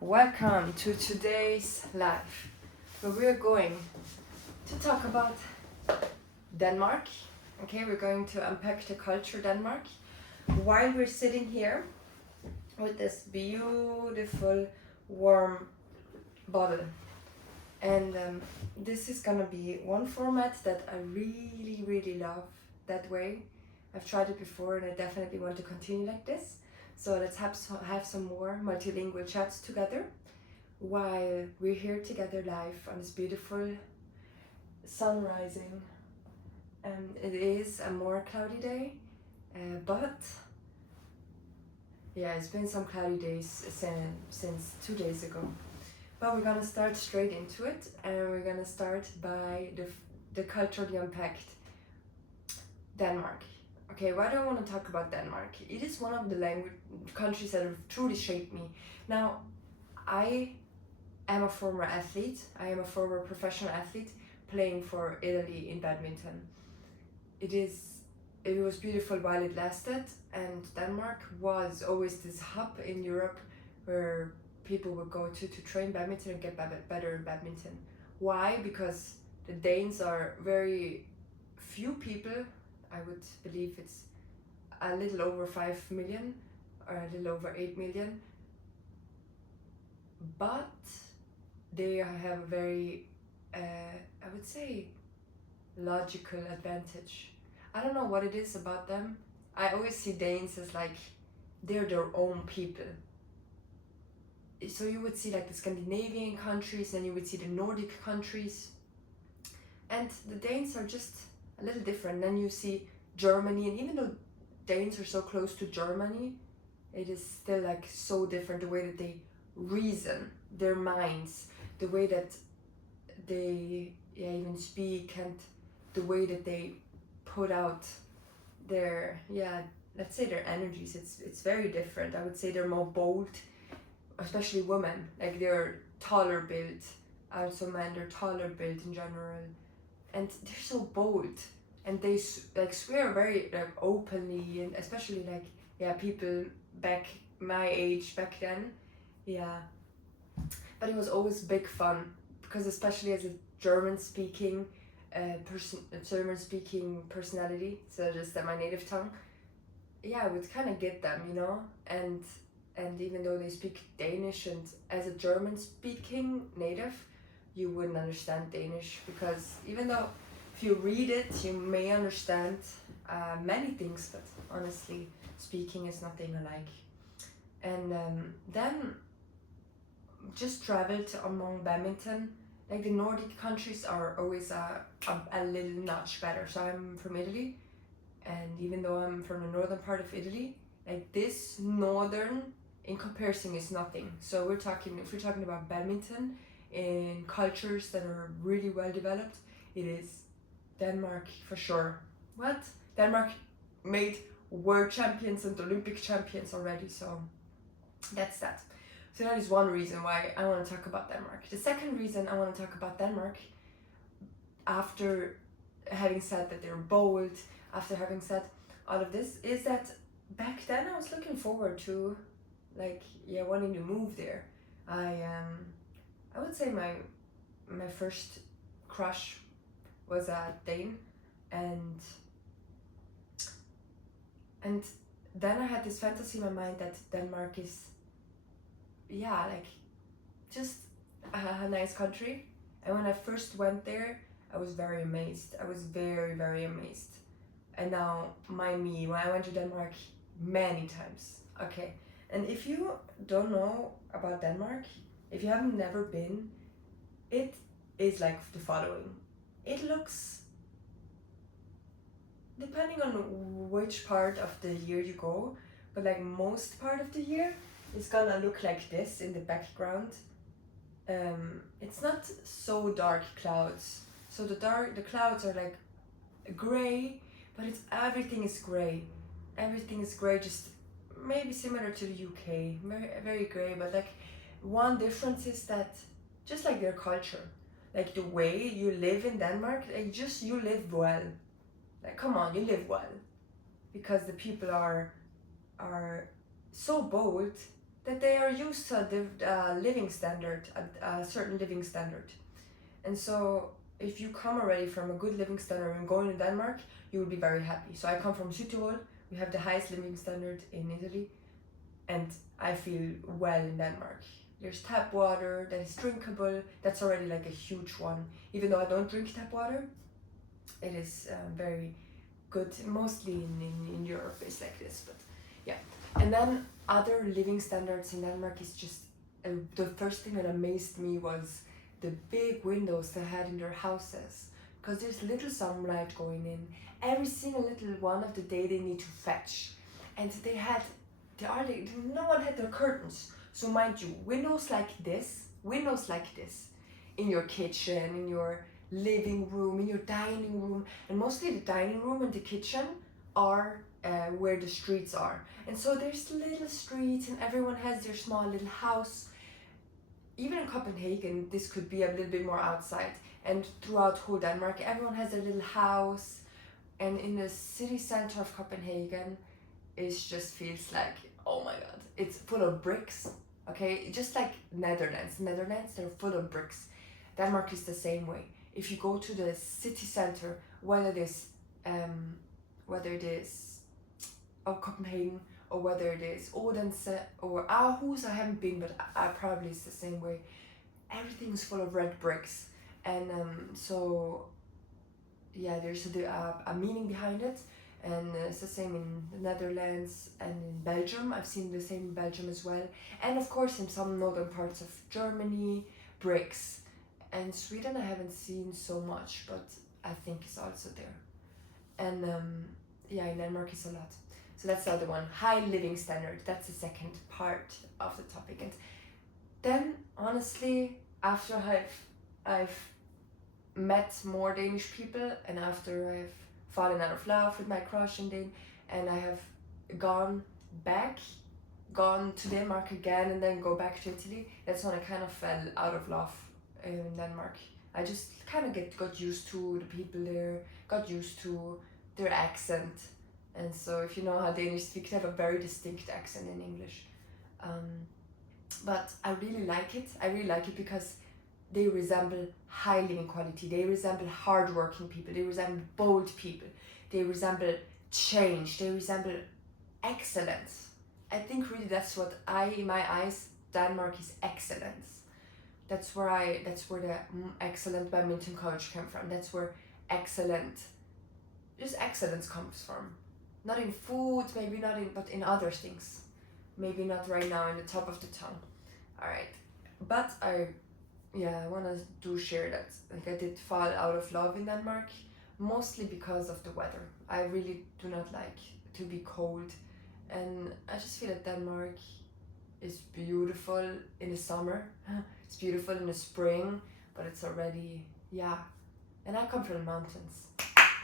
Welcome to today's live, where we're going to talk about Denmark. Okay, we're going to unpack the culture Denmark while we're sitting here with this beautiful warm bottle. And this is gonna be one format that I really love that way. I've tried it before and I definitely want to continue like this. So let's have some more multilingual chats together while we're here together live on this beautiful sun rising. It is a more cloudy day, but yeah, it's been some cloudy days since 2 days ago. But we're gonna start straight into it, and we're gonna start by the culturally unpacked Denmark. Okay, why do I want to talk about Denmark? It is one of the countries that have truly shaped me. Now, I am a former athlete. I am a former professional athlete playing for Italy in badminton. It was beautiful while it lasted, and Denmark was always this hub in Europe where people would go to train badminton and get better in badminton. Why? Because the Danes are very few people. I would believe it's a little over 5 million or a little over 8 million, but they have a very, I would say, logical advantage. I don't know what it is about them. I always see Danes as like they're their own people. So you would see like the Scandinavian countries, and you would see the Nordic countries, and the Danes are just a little different. Then you see Germany, and even though Danes are so close to Germany, it is still like so different, the way that they reason, their minds, the way that they even speak, and the way that they put out their let's say their energies. It's very different. I would say they're more bold, especially women. Like they're taller built, also men, they're taller built in general, and they're so bold, and they like swear very like openly, and especially like people back my age back then, but it was always big fun, because especially as a German speaking personality, so just my native tongue, I would kind of get them, and even though they speak Danish, and as a German speaking native, you wouldn't understand Danish, because even though if you read it, you may understand many things, but honestly, speaking is nothing alike. And then just traveled among badminton. Like the Nordic countries are always a little notch better. So I'm from Italy, and even though I'm from the northern part of Italy, like this northern in comparison is nothing. So if we're talking about badminton in cultures that are really well developed, it is Denmark for sure. What? Denmark made world champions and Olympic champions already, so that's that. So that is one reason why I want to talk about Denmark. The second reason I want to talk about Denmark, after having said that they're bold, after having said all of this, is that back then I was looking forward to wanting to move there. I would say my first crush was a Dane, and then I had this fantasy in my mind that Denmark is just a nice country. And when I first went there, I was very amazed. I was very amazed. And now, mind me, when I went to Denmark many times. Okay, and if you don't know about Denmark, if you haven't never been, it is like the following. It looks, depending on which part of the year you go, but like most part of the year, it's gonna look like this in the background. It's not so dark clouds. So the clouds are like gray, but everything is gray. Everything is gray, just maybe similar to the UK, very gray. But like one difference is that just like their culture, like the way you live in Denmark, like just you live well. Like come on, you live well, because the people are so bold that they are used to a living standard, a certain living standard. And so if you come already from a good living standard and going to Denmark, you will be very happy. So I come from Südtirol, we have the highest living standard in Italy, and I feel well in Denmark. There's tap water that is drinkable, that's already like a huge one. Even though I don't drink tap water, it is very good, mostly in Europe it's like this, but yeah. And then other living standards in Denmark is just, the first thing that amazed me was the big windows they had in their houses, because there's little sunlight going in every single little one of the day they need to fetch, and no one had their curtains. So mind you, windows like this in your kitchen, in your living room, in your dining room, and mostly the dining room and the kitchen are where the streets are. And so there's little streets and everyone has their small little house. Even in Copenhagen, this could be a little bit more outside, and throughout whole Denmark, everyone has their little house. And in the city center of Copenhagen, it just feels like, oh my god, it's full of bricks, okay? Just like Netherlands, they're full of bricks. Denmark is the same way. If you go to the city center, whether it is Copenhagen, or whether it is Odense or Aarhus, I haven't been, but I probably it's the same way. Everything is full of red bricks, and so yeah, there's a meaning behind it, and it's the same in the Netherlands and in Belgium. I've seen the same in Belgium as well, and of course in some northern parts of Germany, bricks. And Sweden I haven't seen so much, but I think it's also there. And yeah, in Denmark it's a lot. So that's the other one, high living standard. That's the second part of the topic. And then honestly, after I've met more Danish people, and after I've fallen out of love with my crush in Dane, and I have gone to Denmark again and then go back to Italy, that's when I kind of fell out of love in Denmark. I just kind of got used to the people there, got used to their accent. And so if you know how Danish speak, they have a very distinct accent in English. But I really like it. I really like it because they resemble high living quality. They resemble hardworking people. They resemble bold people. They resemble change. They resemble excellence. I think really that's what in my eyes, Denmark is excellence. That's where the excellent badminton coach came from. That's where excellence comes from. Not in food, maybe not in, but in other things. Maybe not right now in the top of the tongue. Alright, but I want to share that. Like, I did fall out of love in Denmark, mostly because of the weather. I really do not like to be cold, and I just feel that Denmark is beautiful in the summer. It's beautiful in the spring, but it's already, and I come from the mountains.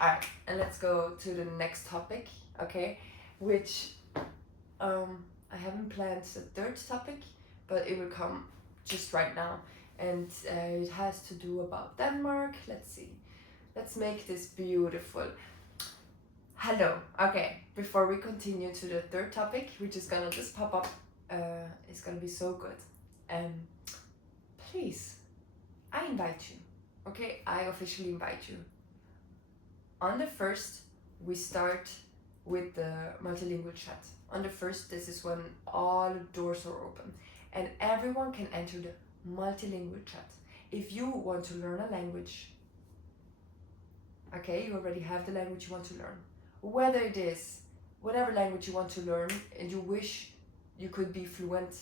Alright, and let's go to the next topic, okay, which I haven't planned the third topic, but it will come just right now, and it has to do about Denmark. Let's see, let's make this beautiful. Hello. Okay, before we continue to the third topic, which is gonna just pop up, it's gonna be so good. Please, I invite you, okay, I officially invite you. On the 1st, we start with the multilingual chat. On the 1st, this is when all doors are open and everyone can enter the multilingual chat. If you want to learn a language, okay, you already have the language you want to learn. Whether it is whatever language you want to learn and you wish you could be fluent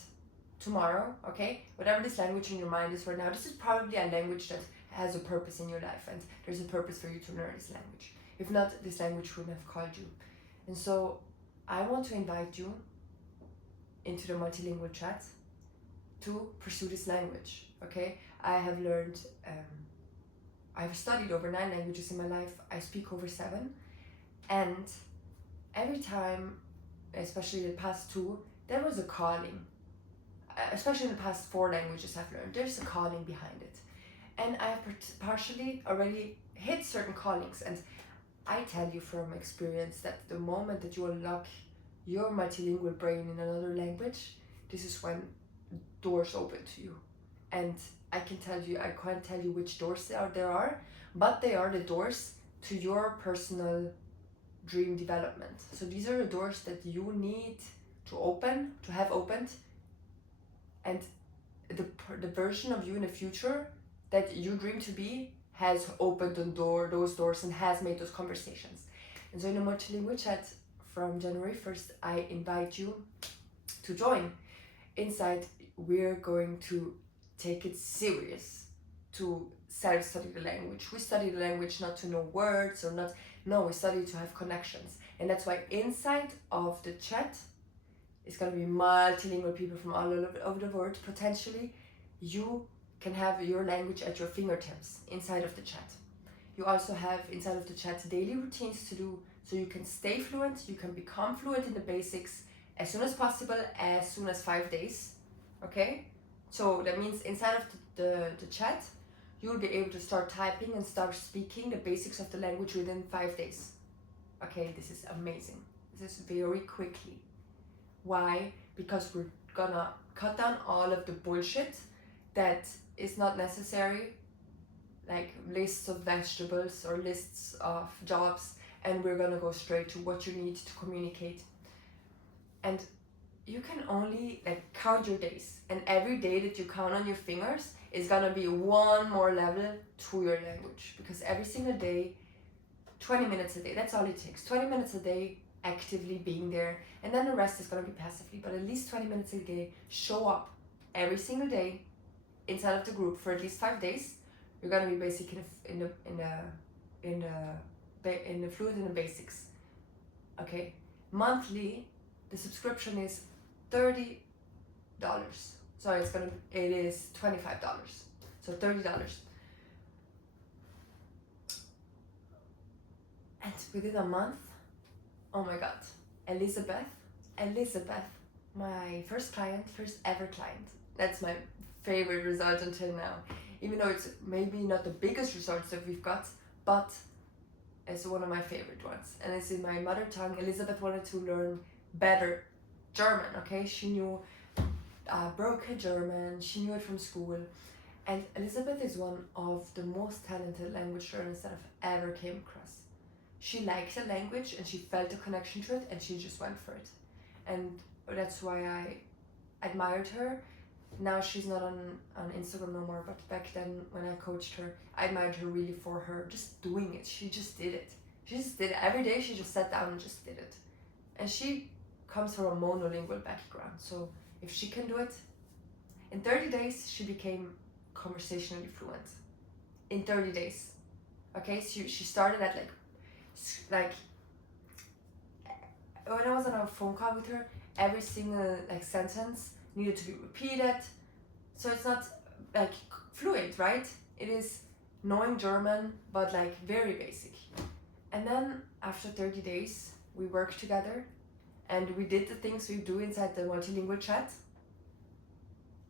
tomorrow, okay? Whatever this language in your mind is right now, this is probably a language that has a purpose in your life, and there's a purpose for you to learn this language. If not, this language wouldn't have called you. And so I want to invite you into the multilingual chat to pursue this language, okay? I have learned, I've studied over 9 languages in my life. I speak over 7, and every time, especially the past 2, there was a calling. Especially in the past 4 languages I've learned, there's a calling behind it. And I've partially already hit certain callings, and I tell you from experience that the moment that you unlock your multilingual brain in another language, this is when doors open to you. And I can't tell you which doors there are, but they are the doors to your personal dream development. So these are the doors that you need to have opened, and the version of you in the future that you dream to be has opened those doors and has made those conversations. And so in the multilingual chat from January 1st, I invite you to join. Inside, we're going to take it serious to self-study the language. We study the language not to know words we study to have connections. And that's why inside of the chat is going to be multilingual people from all over the world. Potentially, you can have your language at your fingertips inside of the chat. You also have inside of the chat daily routines to do so you can stay fluent, you can become fluent in the basics as soon as possible, as soon as 5 days. Okay? So that means inside of the chat, you'll be able to start typing and start speaking the basics of the language within 5 days. Okay, this is amazing. This is very quickly. Why? Because we're gonna cut down all of the bullshit that is not necessary, like lists of vegetables or lists of jobs, and we're gonna go straight to what you need to communicate. And you can only count your days, and every day that you count on your fingers is gonna be one more level to your language, because every single day, 20 minutes a day, that's all it takes. 20 minutes a day actively being there, and then the rest is gonna be passively, but at least 20 minutes a day. Show up every single day inside of the group for at least 5 days. You're gonna be basic in the fluent in the basics. Okay, monthly the subscription is $30. So it is $25. So $30. And within a month, oh my God, Elizabeth, my first ever client. That's my favorite result until now. Even though it's maybe not the biggest results that we've got, but it's one of my favorite ones. And it's in my mother tongue. Elizabeth wanted to learn better German, okay? She knew broken German, she knew it from school. And Elizabeth is one of the most talented language learners that I've ever came across. She liked the language and she felt a connection to it and she just went for it. And that's why I admired her. Now she's not on Instagram no more, but back then when I coached her, I admired her really for her just doing it. She just did it. Every day. She just sat down and just did it. And she comes from a monolingual background, so if she can do it, in 30 days she became conversationally fluent. In 30 days. Okay, so she started at like when I was on a phone call with her, every single sentence needed to be repeated. So it's not fluent, right? It is knowing German, but very basic. And then after 30 days, we worked together and we did the things we do inside the multilingual chat.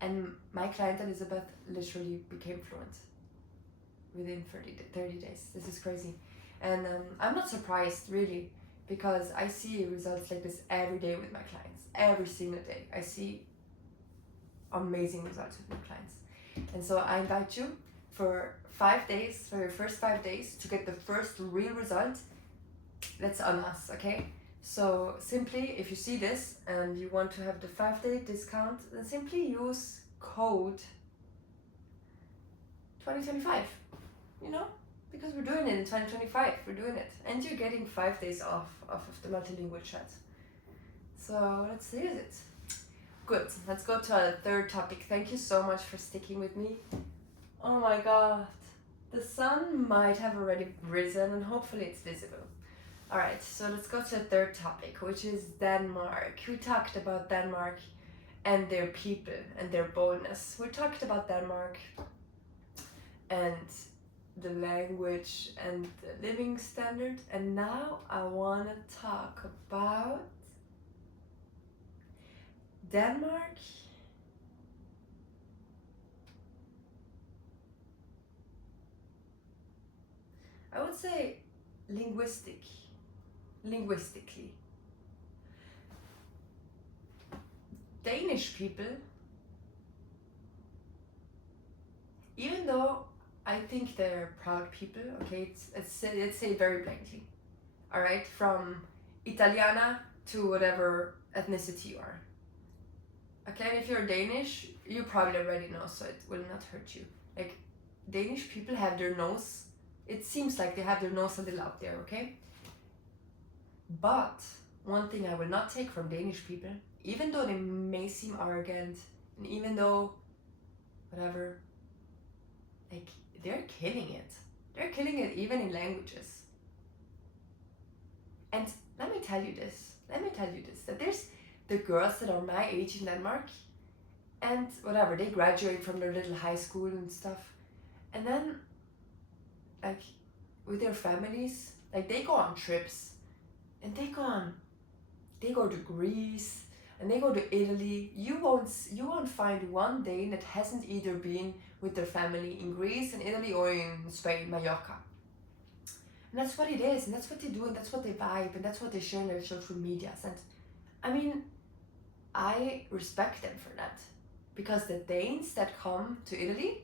And my client Elizabeth literally became fluent within 30 days. This is crazy. And I'm not surprised, really, because I see results like this every day with my clients. Every single day. I see amazing results with my clients. And so I invite you for 5 days, for your first 5 days, to get the first real result. That's on us, okay? So simply, if you see this and you want to have the 5-day discount, then simply use code 2025, because we're doing it in 2025, we're doing it. And you're getting 5 days off of the multilingual chat. So let's use it. Good, let's go to our third topic. Thank you so much for sticking with me. Oh my God, the sun might have already risen and hopefully it's visible. Alright, so let's go to the third topic, which is Denmark. We talked about Denmark and their people and their boldness. We talked about Denmark and the language and the living standard, and now I want to talk about Denmark I would say linguistically. Danish people, even though I think they're proud people, okay, let's say very blankly, all right, from Italiana to whatever ethnicity you are. Okay, and if you're Danish, you probably already know, so it will not hurt you. Like, Danish people have their nose, it seems like they have their nose a little up there, okay? But one thing I will not take from Danish people, even though they may seem arrogant, and even though, whatever, like, they're killing it. They're killing it even in languages. And let me tell you this, that there's the girls that are my age in Denmark, and whatever, they graduate from their little high school and stuff, and then, like, with their families, like, they go on trips, and they go to Greece, and they go to Italy. You won't find one Dane that hasn't either been with their family in Greece, in Italy, or in Spain, Mallorca. And that's what it is, and that's what they do, and that's what they vibe, and that's what they share in their social medias. And I mean, I respect them for that, because the Danes that come to Italy,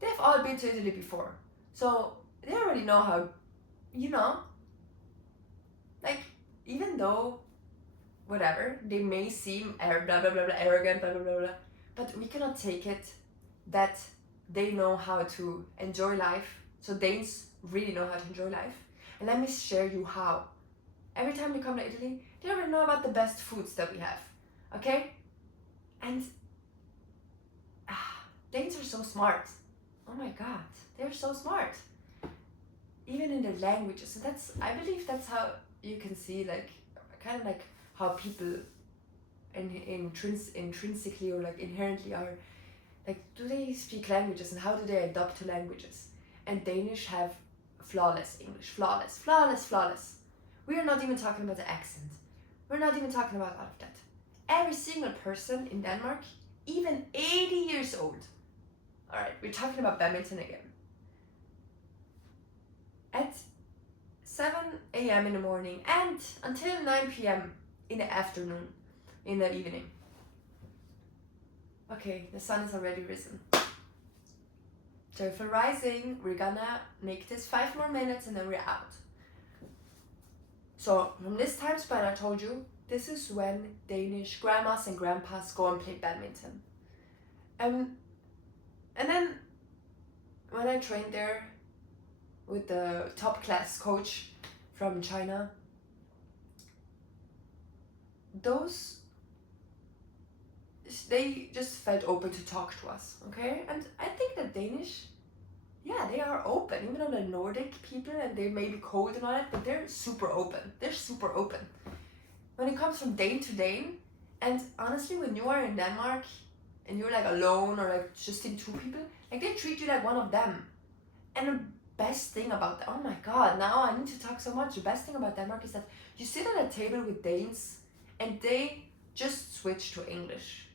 they've all been to Italy before, so they already know how, like, even though, whatever, they may seem blah blah blah blah arrogant, blah blah blah blah, but we cannot take it that they know how to enjoy life. So Danes really know how to enjoy life, and let me share you how. Every time they come to Italy, they already know about the best foods that we have, okay? And Danes are so smart. Oh my god, they're so smart. Even in their languages. And I believe that's how you can see, like, kind of like how people intrinsically or like inherently are, like, do they speak languages and how do they adapt to languages? And Danish have flawless English, flawless. We are not even talking about the accent. We're not even talking about all of that. Every single person in Denmark, even 80 years old. All right, we're talking about badminton again. At 7 a.m. in the morning and until 9 p.m. in the afternoon, in the evening. Okay, the sun is already risen. Joyful rising, we're gonna make this 5 more minutes and then we're out. So from this time span I told you, this is when Danish grandmas and grandpas go and play badminton. And then when I trained there with the top class coach from China, they just felt open to talk to us, okay? And I think that Danish, yeah, they are open, even though they're Nordic people and they may be cold and all that, but they're super open. When it comes from Dane to Dane, and honestly, when you are in Denmark and you're like alone or like just in 2 people, like they treat you like one of them. And the best thing about that, oh my god, now I need to talk so much. The best thing about Denmark is that you sit at a table with Danes and they just switch to English.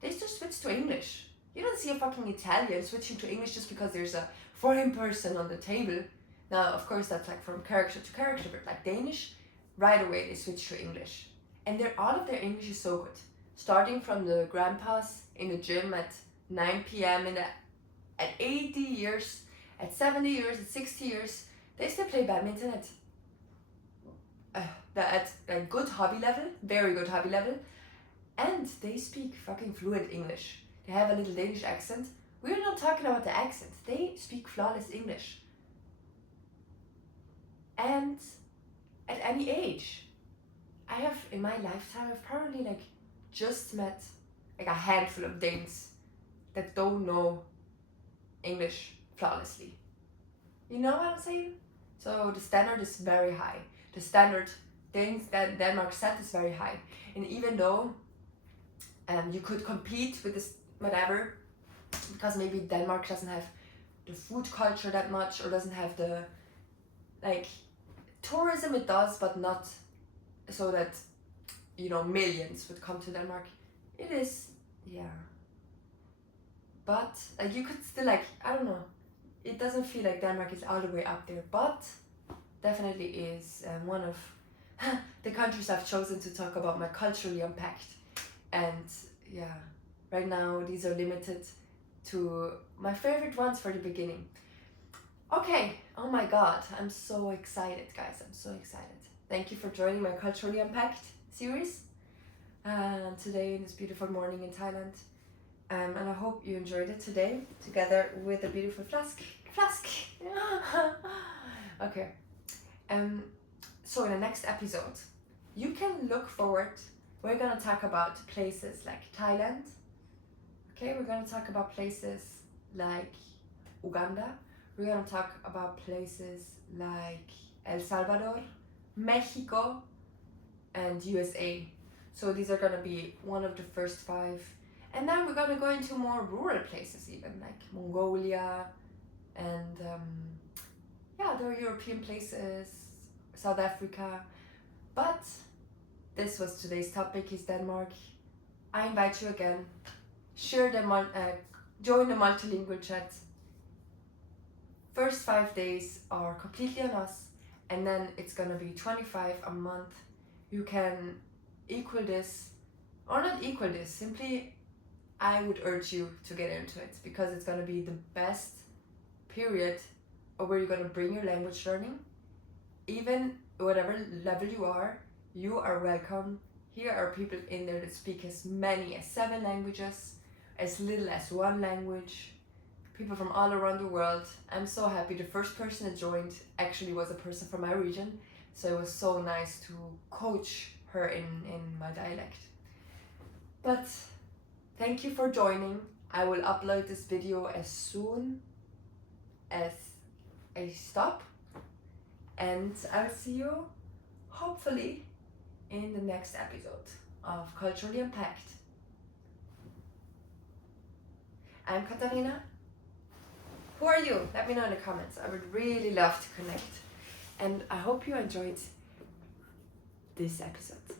They just switch to English. You don't see a fucking Italian switching to English just because there's a foreign person on the table. Now, of course, that's like from character to character, but like Danish, right away they switch to English. And all of their English is so good. Starting from the grandpas in the gym at 9 p.m. at 80 years, at 70 years, at 60 years, they still play badminton at a good hobby level, very good hobby level, and they speak fucking fluent English. They have a little Danish accent. We're not talking about the accent. They speak flawless English. And at any age, I have, in my lifetime, I've probably like just met like a handful of Danes that don't know English flawlessly. You know what I'm saying? So the standard is very high. The standard things that Denmark set is very high. And even though you could compete with this whatever, because maybe Denmark doesn't have the food culture that much, or doesn't have the, like, tourism it does, but not so that, millions would come to Denmark. It is, yeah. But like you could still, like, I don't know, it doesn't feel like Denmark is all the way up there, but definitely is one of the countries I've chosen to talk about my culturally unpacked. And yeah, right now these are limited to my favorite ones for the beginning. Okay, oh my god, I'm so excited, guys. I'm so excited. Thank you for joining my Culturally Unpacked series today in this beautiful morning in Thailand. And I hope you enjoyed it today together with a beautiful flask. Okay. So in the next episode, you can look forward. We're gonna talk about places like Thailand. Okay, we're gonna talk about places like Uganda. We're gonna talk about places like El Salvador, Mexico, and USA. So these are gonna be one of the first 5. And then we're gonna go into more rural places, even like Mongolia, and there are European places, South Africa. But this was today's topic, is Denmark. I invite you again, share join the multilingual chat. First 5 days are completely on us, and then it's gonna be 25 a month. You can equal this, or not equal this, simply I would urge you to get into it, because it's gonna be the best period of where you're gonna bring your language learning. Even whatever level you are welcome. Here are people in there that speak as many as 7 languages, as little as 1 language, people from all around the world. I'm so happy. The first person that joined actually was a person from my region, so it was so nice to coach her in my dialect. But thank you for joining. I will upload this video as soon as I stop, and I'll see you hopefully in the next episode of Culturally Unpacked. I'm Katarina. Who are you? Let me know in the comments. I would really love to connect. And I hope you enjoyed this episode.